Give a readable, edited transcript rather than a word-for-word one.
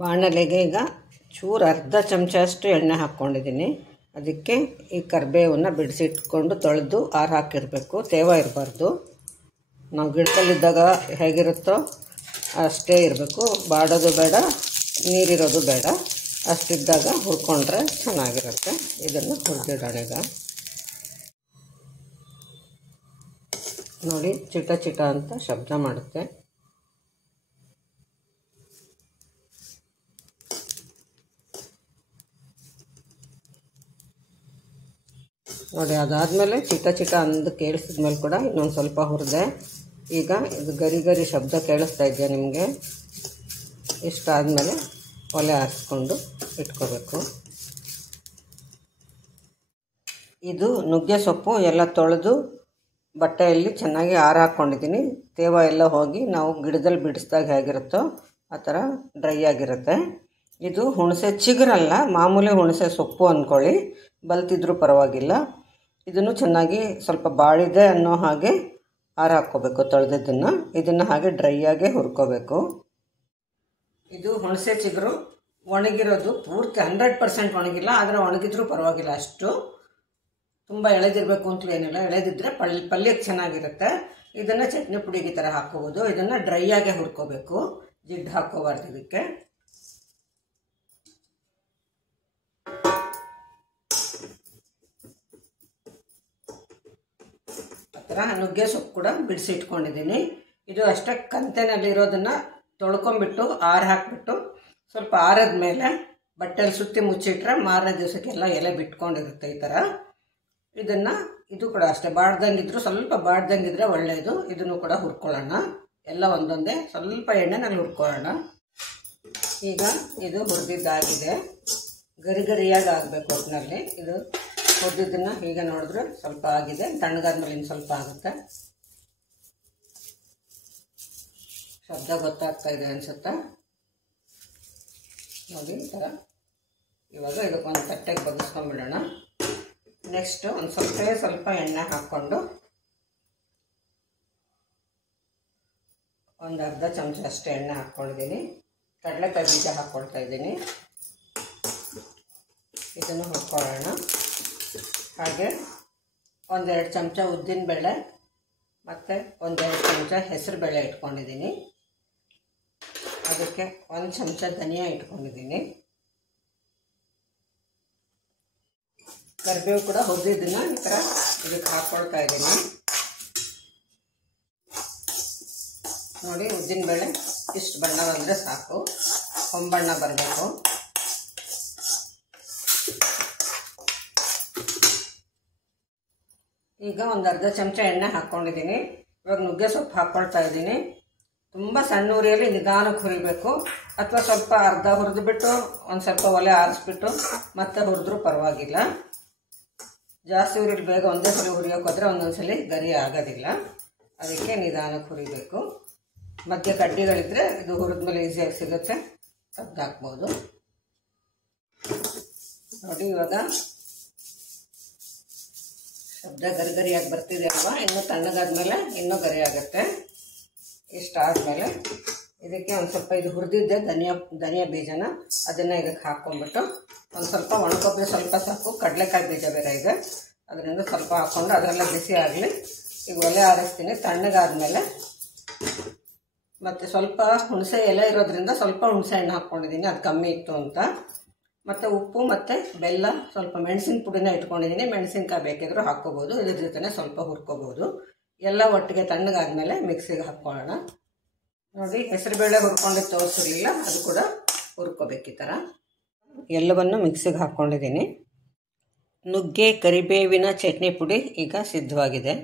ಬಾಣಲೆಗೆ ಈಗ ಚೂರು ಅರ್ಧ ಚಮಚಷ್ಟು ಎಣ್ಣೆ ಹಾಕ್ಕೊಂಡಿದ್ದೀನಿ. ಅದಕ್ಕೆ ಈ ಕರಿಬೇವನ್ನು ಬಿಡಿಸಿಟ್ಕೊಂಡು ತೊಳೆದು ಆರು ಹಾಕಿರಬೇಕು, ತೇವ ಇರಬಾರ್ದು. ನಾವು ಗಿಡದಲ್ಲಿದ್ದಾಗ ಹೇಗಿರುತ್ತೋ ಅಷ್ಟೇ ಇರಬೇಕು, ಬಾಡೋದು ಬೇಡ, ನೀರಿರೋದು ಬೇಡ. ಅಷ್ಟಿದ್ದಾಗ ಹುರ್ಕೊಂಡ್ರೆ ಚೆನ್ನಾಗಿರುತ್ತೆ. ಇದನ್ನು ಹುರಿದಿಡೋಣ. ಈಗ ನೋಡಿ, ಚಿಟ ಚಿಟ ಅಂತ ಶಬ್ದ ಮಾಡುತ್ತೆ. ನೋಡಿ, ಅದಾದಮೇಲೆ ಚಿಟ ಚಿಟ ಅಂದು ಕೇಳಿಸಿದ್ಮೇಲೆ ಕೂಡ ಇನ್ನೊಂದು ಸ್ವಲ್ಪ ಹುರಿದೆ. ಈಗ ಇದು ಗರಿ ಗರಿ ಶಬ್ದ ಕೇಳಿಸ್ತಾ ಇದೆಯಾ ನಿಮಗೆ? ಇಷ್ಟಾದಮೇಲೆ ಒಲೆ ಹಾರಿಸ್ಕೊಂಡು ಇಟ್ಕೋಬೇಕು. ಇದು ನುಗ್ಗೆ ಸೊಪ್ಪು ಎಲ್ಲ ತೊಳೆದು ಬಟ್ಟೆಯಲ್ಲಿ ಚೆನ್ನಾಗಿ ಆರು ಹಾಕ್ಕೊಂಡಿದ್ದೀನಿ. ತೇವ ಎಲ್ಲ ಹೋಗಿ ನಾವು ಗಿಡದಲ್ಲಿ ಬಿಡಿಸಿದಾಗ ಹೇಗಿರುತ್ತೋ ಆ ಥರ ಡ್ರೈ ಆಗಿರುತ್ತೆ. ಇದು ಹುಣಸೆ ಚಿಗುರಲ್ಲ, ಮಾಮೂಲಿ ಹುಣಸೆ ಸೊಪ್ಪು ಅಂದ್ಕೊಳ್ಳಿ, ಬಲ್ತಿದ್ರೂ ಪರವಾಗಿಲ್ಲ. ಇದನ್ನು ಚೆನ್ನಾಗಿ ಸ್ವಲ್ಪ ಬಾಳಿದೆ ಅನ್ನೋ ಹಾಗೆ ಆರು ಹಾಕ್ಕೋಬೇಕು ತೊಳೆದಿದ್ದನ್ನು. ಇದನ್ನು ಹಾಗೆ ಡ್ರೈ ಆಗಿ ಹುರ್ಕೋಬೇಕು. ಇದು ಹುಣಸೆ ಚಿಗುರು ಒಣಗಿರೋದು, ಪೂರ್ತಿ 100% ಒಣಗಿಲ್ಲ, ಆದರೆ ಒಣಗಿದ್ರೂ ಪರವಾಗಿಲ್ಲ. ಅಷ್ಟು ತುಂಬ ಎಳೆದಿರಬೇಕು ಅಂತಲೂ ಏನಿಲ್ಲ, ಎಳೆದಿದ್ದರೆ ಪಲ್ಯಕ್ಕೆ ಚೆನ್ನಾಗಿರುತ್ತೆ. ಇದನ್ನು ಚಟ್ನಿ ಪುಡಿಗೆ ಥರ ಹಾಕ್ಕೋಬೋದು. ಇದನ್ನು ಡ್ರೈ ಆಗೇ ಹುರ್ಕೋಬೇಕು, ಜಿಡ್ಡು ಹಾಕ್ಕೋಬಾರ್ದು ಇದಕ್ಕೆ. ಆ ಥರ ನುಗ್ಗೆ ಸೊಪ್ಪು ಕೂಡ ಬಿಡಿಸಿ ಇಟ್ಕೊಂಡಿದ್ದೀನಿ. ಇದು ಅಷ್ಟೇ ಕಂತೆನಲ್ಲಿರೋದನ್ನು ತೊಳ್ಕೊಂಬಿಟ್ಟು ಆರು ಹಾಕಿಬಿಟ್ಟು ಸ್ವಲ್ಪ ಆರದ ಮೇಲೆ ಬಟ್ಟೆಲಿ ಸುತ್ತಿ ಮುಚ್ಚಿಟ್ರೆ ಮಾರನೇ ದಿವಸಕ್ಕೆಲ್ಲ ಎಲೆ ಬಿಟ್ಕೊಂಡಿರುತ್ತೆ ಈ ಥರ. ಇದನ್ನು ಇದು ಕೂಡ ಅಷ್ಟೇ ಬಾಡ್ದಂಗಿದ್ರು, ಸ್ವಲ್ಪ ಬಾಡ್ದಂಗಿದ್ರೆ ಒಳ್ಳೆಯದು. ಇದನ್ನು ಕೂಡ ಹುರ್ಕೊಳ್ಳೋಣ. ಎಲ್ಲ ಒಂದೊಂದೇ ಸ್ವಲ್ಪ ಎಣ್ಣೆನಲ್ಲಿ ಹುರ್ಕೊಳ್ಳೋಣ. ಈಗ ಇದು ಹುರಿದಿದ್ದಾಗಿದೆ, ಗರಿ ಗರಿಯಾಗಿ ಆಗಬೇಕು ಒಟ್ಟಿನಲ್ಲಿ. ಇದು ಹುರಿದಿದ್ದನ್ನು ಹೀಗೆ ನೋಡಿದ್ರೆ ಸ್ವಲ್ಪ ಆಗಿದೆ, ತಣ್ಣಗಾದ್ಮೇಲೆ ಇನ್ನು ಸ್ವಲ್ಪ ಆಗುತ್ತೆ. ಶಬ್ದ ಗೊತ್ತಾಗ್ತಾ ಇದೆ ಅನಿಸುತ್ತಾ? ನೋಡಿ ಈ ಥರ. ಇವಾಗ ಇದಕ್ಕೊಂದು ತಟ್ಟೆಗೆ ಬಗ್ಗಿಸ್ಕೊಂಡ್ಬಿಡೋಣ. ನೆಕ್ಸ್ಟ್ ಒಂದು ಸ್ವಲ್ಪ ಎಣ್ಣೆ ಹಾಕ್ಕೊಂಡು ಒಂದು ಅರ್ಧ ಚಮಚ ಅಷ್ಟು ಎಣ್ಣೆ ಹಾಕ್ಕೊಂಡಿದ್ದೀನಿ. ಕಡಲೆಕಾಯಿ ಬೀಜ ಹಾಕ್ಕೊಳ್ತಾ ಇದ್ದೀನಿ. ಇದನ್ನು ಹುರ್ಕೊಳ್ಳೋಣ. ಹಾಗೆ ಒಂದೆರಡು ಚಮಚ ಉದ್ದಿನಬೇಳೆ ಮತ್ತು ಒಂದೆರಡು ಚಮಚ ಹೆಸರು ಬೇಳೆ ಇಟ್ಕೊಂಡಿದ್ದೀನಿ. ಅದಕ್ಕೆ ಒಂದು ಚಮಚ ಧನಿಯಾ ಇಟ್ಕೊಂಡಿದ್ದೀನಿ. ಕರಿಬೇವು ಕೂಡ ಹುರಿದಿದ್ದನ್ನು ಈ ಥರ ಇದಕ್ಕೆ ಹಾಕ್ಕೊಳ್ತಾ ಇದ್ದೀನಿ. ನೋಡಿ, ಉದ್ದಿನಬೇಳೆ ಇಷ್ಟು ಬಣ್ಣ ಬಂದರೆ ಸಾಕು, ಹೊಂಬಣ್ಣ ಬರಬೇಕು. ಈಗ ಒಂದು ಅರ್ಧ ಚಮಚ ಎಣ್ಣೆ ಹಾಕ್ಕೊಂಡಿದ್ದೀನಿ. ಇವಾಗ ನುಗ್ಗೆ ಸೊಪ್ಪು ಹಾಕ್ಕೊಳ್ತಾ ಇದ್ದೀನಿ. ತುಂಬ ಸಣ್ಣ ಉರಿಯಲ್ಲಿ ನಿಧಾನಕ್ಕೆ ಹುರಿಬೇಕು, ಅಥವಾ ಸ್ವಲ್ಪ ಅರ್ಧ ಹುರಿದ್ಬಿಟ್ಟು ಒಂದು ಸ್ವಲ್ಪ ಒಲೆ ಆರಿಸ್ಬಿಟ್ಟು ಮತ್ತೆ ಹುರಿದ್ರೂ ಪರವಾಗಿಲ್ಲ. ಜಾಸ್ತಿ ಉರಿಲಿ ಬೇಗ ಒಂದೇ ಸಲ ಹುರಿಯೋಕೆ ಹೋದರೆ ಒಂದೊಂದ್ಸಲಿ ಗರಿ ಆಗೋದಿಲ್ಲ. ಅದಕ್ಕೆ ನಿಧಾನಕ್ಕೆ ಹುರಿಬೇಕು. ಮಧ್ಯೆ ಕಡ್ಡಿಗಳಿದ್ರೆ ಇದು ಹುರಿದ್ಮೇಲೆ ಈಸಿಯಾಗಿ ಸಿಗುತ್ತೆ, ತೆಗ್ದು ಹಾಕ್ಬೋದು. ನೋಡಿ, ಇವಾಗ ಶಬ್ದ ಗರಿ ಗರಿಯಾಗಿ ಬರ್ತಿದೆ ಅಲ್ವಾ? ಇನ್ನೂ ತಣ್ಣಗಾದ್ಮೇಲೆ ಇನ್ನೂ ಗರಿ ಆಗುತ್ತೆ. ಇಷ್ಟಾದಮೇಲೆ ಇದಕ್ಕೆ ಒಂದು ಸ್ವಲ್ಪ ಇದು ಹುರಿದಿದ್ದೆ ಧನಿಯಾ ಬೀಜನ ಅದನ್ನು ಇದಕ್ಕೆ ಹಾಕ್ಕೊಂಡ್ಬಿಟ್ಟು ಒಂದು ಸ್ವಲ್ಪ ಒಣಕೊಬ್ಬರಿ ಸ್ವಲ್ಪ ಸಾಕು, ಕಡಲೆಕಾಯಿ ಬೀಜ ಬೇರೆ ಇದೆ, ಅದರಿಂದ ಸ್ವಲ್ಪ ಹಾಕ್ಕೊಂಡು ಅದರೆಲ್ಲ ಬಿಸಿ ಆಗಲಿ. ಈಗ ಒಲೆ ಆರಿಸ್ತೀನಿ. ತಣ್ಣಗಾದ್ಮೇಲೆ ಮತ್ತು ಸ್ವಲ್ಪ ಹುಣಸೆ ಎಲೆ ಇರೋದ್ರಿಂದ ಸ್ವಲ್ಪ ಹುಣಸೆ ಹಣ್ಣು ಹಾಕ್ಕೊಂಡಿದ್ದೀನಿ, ಅದು ಕಮ್ಮಿ ಇತ್ತು ಅಂತ. ಮತ್ತು ಉಪ್ಪು ಮತ್ತು ಬೆಲ್ಲ, ಸ್ವಲ್ಪ ಮೆಣಸಿನ ಪುಡಿನ ಇಟ್ಕೊಂಡಿದ್ದೀನಿ. ಮೆಣಸಿನ್ಕಾಯಿ ಬೇಕಿದ್ರೂ ಹಾಕ್ಕೋಬೋದು, ಇದ್ರ ಜೊತೆ ಸ್ವಲ್ಪ ಹುರ್ಕೋಬೋದು. ಎಲ್ಲ ಒಟ್ಟಿಗೆ ತಣ್ಣಗಾದ್ಮೇಲೆ ಮಿಕ್ಸಿಗೆ ಹಾಕ್ಕೊಳ್ಳೋಣ. ನೋಡಿ, ಹೆಸರುಬೇಳೆ ಹುರ್ಕೊಂಡಿದ್ದು ತೋರಿಸಿರಲಿಲ್ಲ, ಅದು ಕೂಡ ಹುರ್ಕೋಬೇಕು ಈ ಥರ. ಎಲ್ಲವನ್ನು ಮಿಕ್ಸಿಗೆ ಹಾಕ್ಕೊಂಡಿದ್ದೀನಿ. ನುಗ್ಗೆ ಕರಿಬೇವಿನ ಚಟ್ನಿ ಪುಡಿ ಈಗ ಸಿದ್ಧವಾಗಿದೆ.